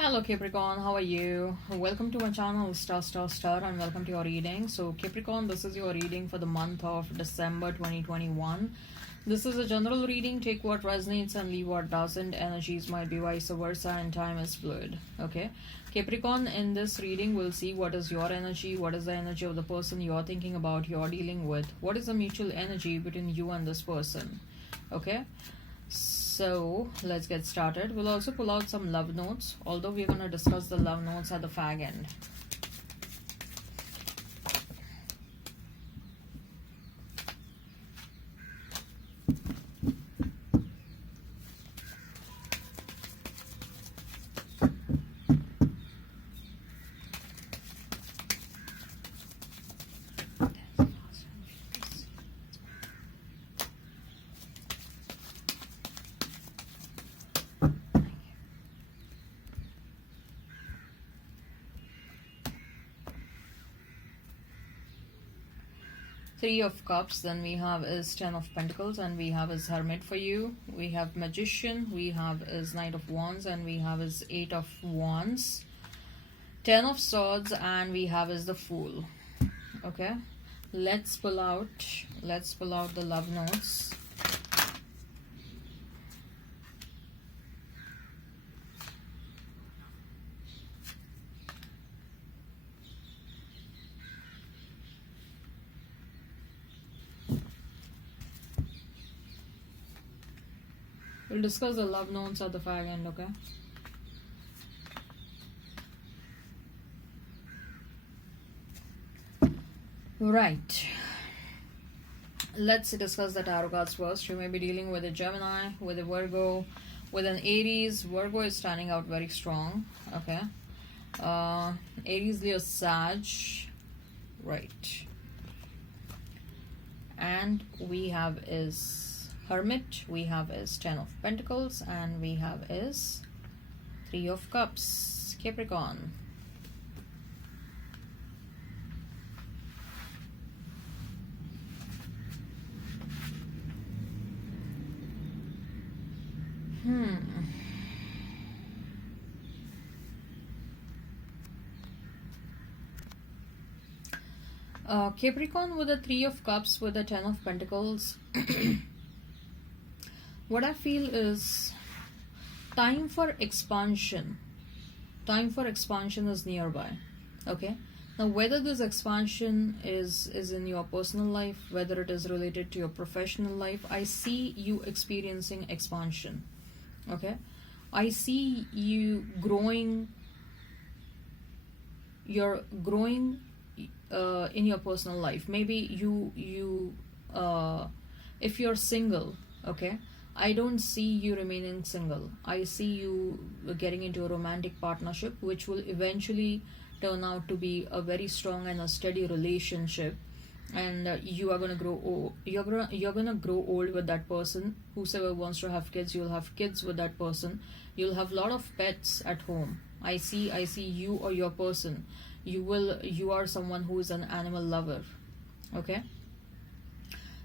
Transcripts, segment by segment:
Hello Capricorn, how are you? Welcome to my channel Star and welcome to your reading. So Capricorn, this is your reading for the month of December 2021. This is a general reading. Take what resonates and leave what doesn't. Energies might be vice versa and time is fluid. Okay. Capricorn, in this reading we'll see what is your energy, what is the energy of the person you're thinking about, you're dealing with, what is the mutual energy between you and this person. Okay. So let's get started. We'll also pull out some love notes, although we're going to discuss the love notes at the fag end. Three of Cups, then we have is Ten of Pentacles, and we have is Hermit for you. We have Magician, we have is Knight of Wands, and we have is Eight of Wands. Ten of Swords, and we have is the Fool. Okay, let's pull out the love notes. We'll discuss the love notes at the fag end, okay? Right. Let's discuss the tarot cards first. You may be dealing with a Gemini, with a Virgo, with an Aries. Virgo is standing out very strong, okay? Aries, Leo, Sag. Right. And we have is Hermit, we have is Ten of Pentacles, and we have is Three of Cups. Capricorn. Capricorn with the Three of Cups, with the Ten of Pentacles. What I feel is time for expansion. Time for expansion is nearby. Okay. Now, whether this expansion is in your personal life, whether it is related to your professional life, I see you experiencing expansion. Okay. I see you growing. You're growing in your personal life. Maybe you if you're single, okay, I don't see you remaining single. I see you getting into a romantic partnership, which will eventually turn out to be a very strong and a steady relationship. And you are gonna grow old. You're gonna grow old with that person. Whosoever wants to have kids, you'll have kids with that person. You'll have a lot of pets at home. I see you or your person. You are someone who is an animal lover. Okay.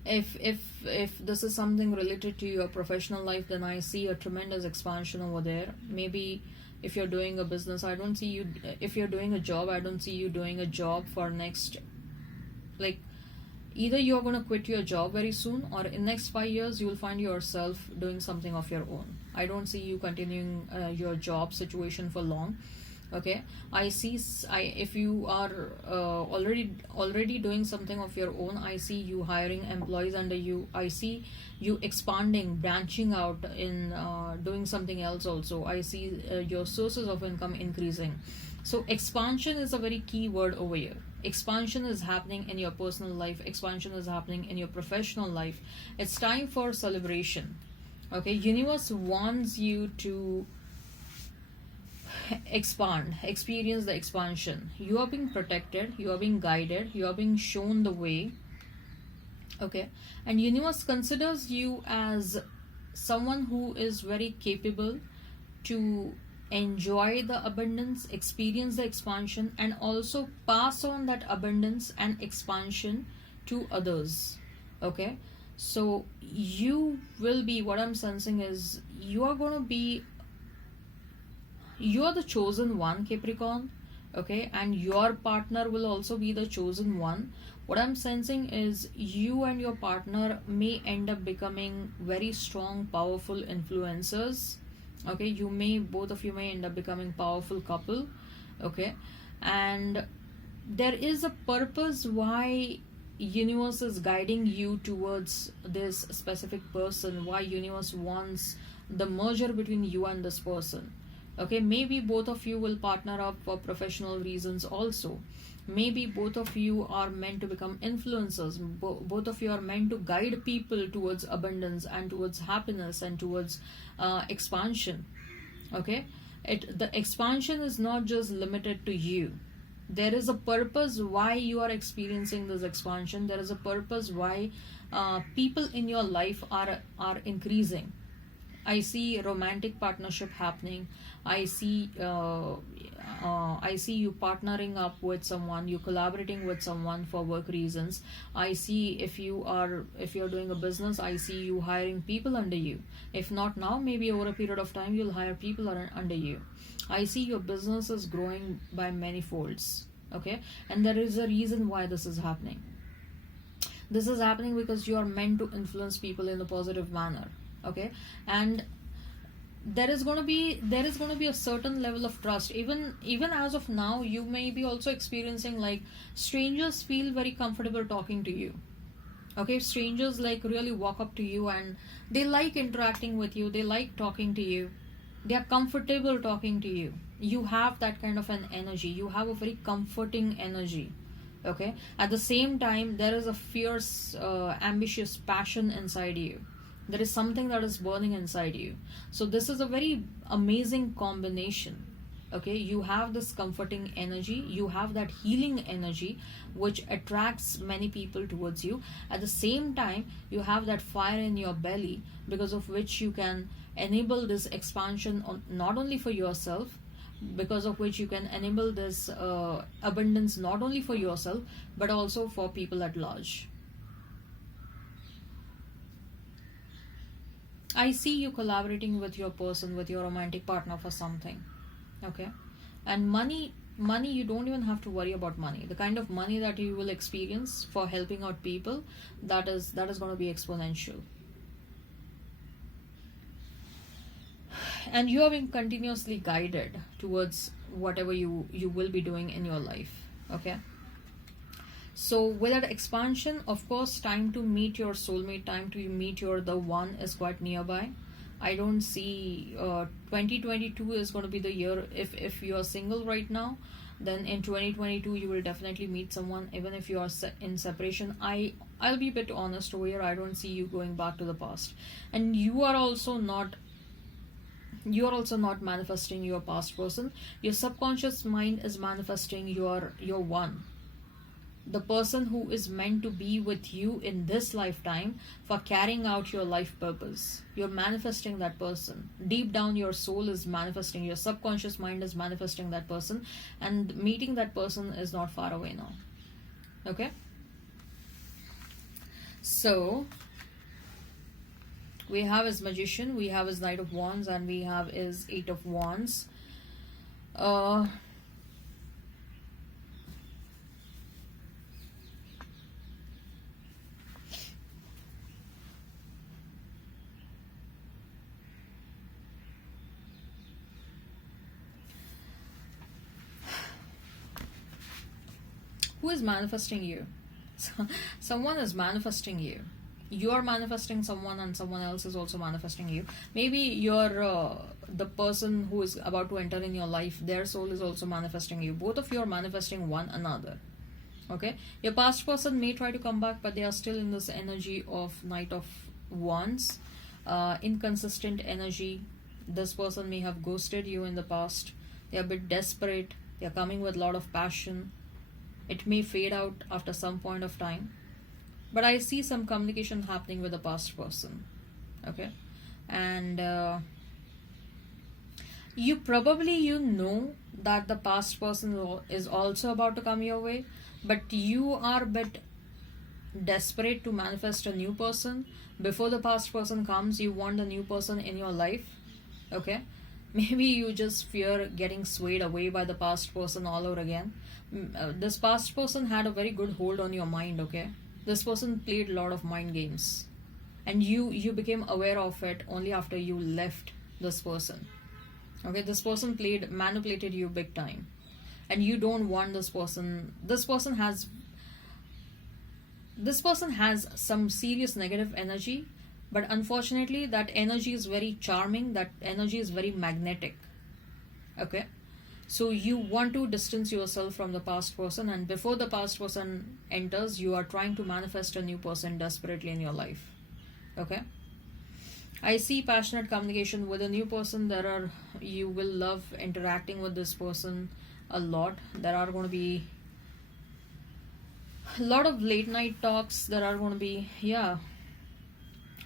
If this is something related to your professional life, then I see a tremendous expansion over there. Maybe if you're doing a business, I don't see you. If you're doing a job, I don't see you doing a job for next, like, either you're going to quit your job very soon, or in next 5 years you will find yourself doing something of your own. I don't see you continuing your job situation for long. Okay, I see. If you are already doing something of your own, I see you hiring employees under you. I see you expanding, branching out in doing something else also. I see your sources of income increasing. So expansion is a very key word over here. Expansion is happening in your personal life. Expansion is happening in your professional life. It's time for celebration. Okay, universe wants you to experience the expansion. You are being protected, you are being guided, you are being shown the way. Okay, and universe considers you as someone who is very capable to enjoy the abundance, experience the expansion, and also pass on that abundance and expansion to others. Okay, so you will be, what I'm sensing is, you are going to be you're the chosen one, Capricorn. Okay, and your partner will also be the chosen one. What I'm sensing is you and your partner may end up becoming very strong, powerful influencers. Okay, you may, both of you may end up becoming powerful couple. Okay, and there is a purpose why universe is guiding you towards this specific person, why universe wants the merger between you and this person. Okay, maybe both of you will partner up for professional reasons also. Maybe both of you are meant to become influencers. Both of you are meant to guide people towards abundance and towards happiness and towards expansion. Okay, the expansion is not just limited to you. There is a purpose why you are experiencing this expansion. There is a purpose why people in your life are increasing. I see romantic partnership happening. I see you partnering up with someone, you collaborating with someone for work reasons. I see if you're doing a business, I see you hiring people under you. If not now, maybe over a period of time you'll hire people under you. I see your business is growing by many folds. Okay, and there is a reason why this is happening. This is happening because you are meant to influence people in a positive manner. Okay, and there is going to be a certain level of trust. Even as of now, you may be also experiencing like strangers feel very comfortable talking to you. Okay, strangers like really walk up to you and they like interacting with you, they like talking to you, they are comfortable talking to you. You have that kind of an energy, you have a very comforting energy. Okay, at the same time there is a fierce ambitious passion inside you. There is something that is burning inside you. So this is a very amazing combination. Okay, you have this comforting energy, you have that healing energy which attracts many people towards you. At the same time, you have that fire in your belly, because of which you can enable this expansion not only for yourself, because of which you can enable this abundance not only for yourself but also for people at large. I see you collaborating with your person, with your romantic partner for something. Okay, and money, you don't even have to worry about money. The kind of money that you will experience for helping out people, that is going to be exponential. And you are being continuously guided towards whatever you will be doing in your life. Okay, so with that expansion, of course, time to meet your soulmate, time to meet your the one is quite nearby. I don't see 2022 is going to be the year. If you are single right now, then in 2022 you will definitely meet someone. Even if you are in separation, I'll be a bit honest over here, I don't see you going back to the past. And you are also not manifesting your past person. Your subconscious mind is manifesting your one, the person who is meant to be with you in this lifetime for carrying out your life purpose. You're manifesting that person. Deep down, your soul is manifesting, your subconscious mind is manifesting that person, and meeting that person is not far away now. Okay? So, we have his Magician, we have his Knight of Wands, and we have his Eight of Wands. Who is manifesting you? Someone is manifesting you. You are manifesting someone, and someone else is also manifesting you. Maybe you're the person who is about to enter in your life, their soul is also manifesting you. Both of you are manifesting one another. Okay, your past person may try to come back, but they are still in this energy of Knight of Wands, inconsistent energy. This person may have ghosted you in the past. They are a bit desperate, they are coming with a lot of passion. It may fade out after some point of time, but I see some communication happening with the past person. Okay, and you know that the past person is also about to come your way, but you are a bit desperate to manifest a new person. Before the past person comes, you want a new person in your life. Okay, Maybe you just fear getting swayed away by the past person all over again. This past person had a very good hold on your mind, okay? This person played a lot of mind games. And you became aware of it only after you left this person. Okay, this person manipulated you big time. And you don't want this person. This person has some serious negative energy, but unfortunately that energy is very charming, that energy is very magnetic. Okay, so you want to distance yourself from the past person, and before the past person enters, you are trying to manifest a new person desperately in your life. Okay, I see passionate communication with a new person. You will love interacting with this person a lot. There are going to be a lot of late night talks. There are going to be, yeah,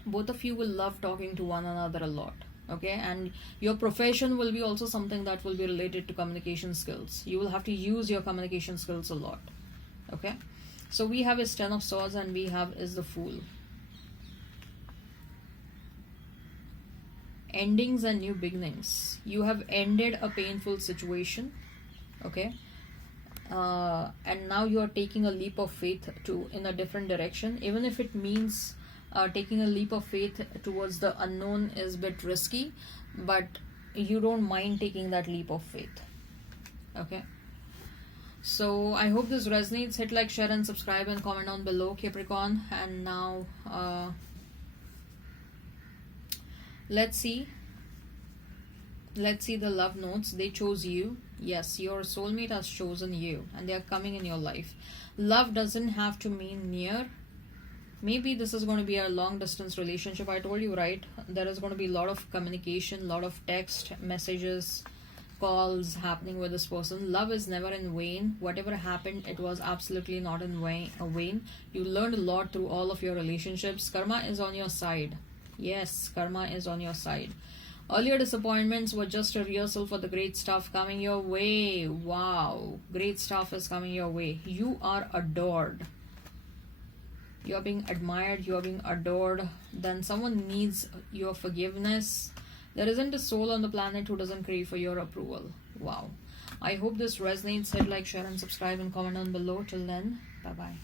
both of you will love talking to one another a lot. Okay, and your profession will be also something that will be related to communication skills. You will have to use your communication skills a lot. Okay, so we have is 10 of Swords, and we have is the Fool. Endings and new beginnings. You have ended a painful situation. Okay, and now you are taking a leap of faith in a different direction, even if it means taking a leap of faith towards the unknown is a bit risky, but you don't mind taking that leap of faith. Okay, so I hope this resonates. Hit like, share and subscribe and comment down below, Capricorn. And now let's see the love notes. They chose you. Yes, your soulmate has chosen you, and they are coming in your life. Love doesn't have to mean near. Maybe this is going to be a long distance relationship. I told you, right? There is going to be a lot of communication, a lot of text messages, calls happening with this person. Love is never in vain. Whatever happened, it was absolutely not in vain. You learned a lot through all of your relationships. Karma is on your side. Yes, karma is on your side. Earlier disappointments were just a rehearsal for the great stuff coming your way. Wow, great stuff is coming your way. You are adored. You are being admired. You are being adored. Then someone needs your forgiveness. There isn't a soul on the planet who doesn't crave for your approval. Wow. I hope this resonates. Hit like, share and subscribe and comment down below. Till then, bye-bye.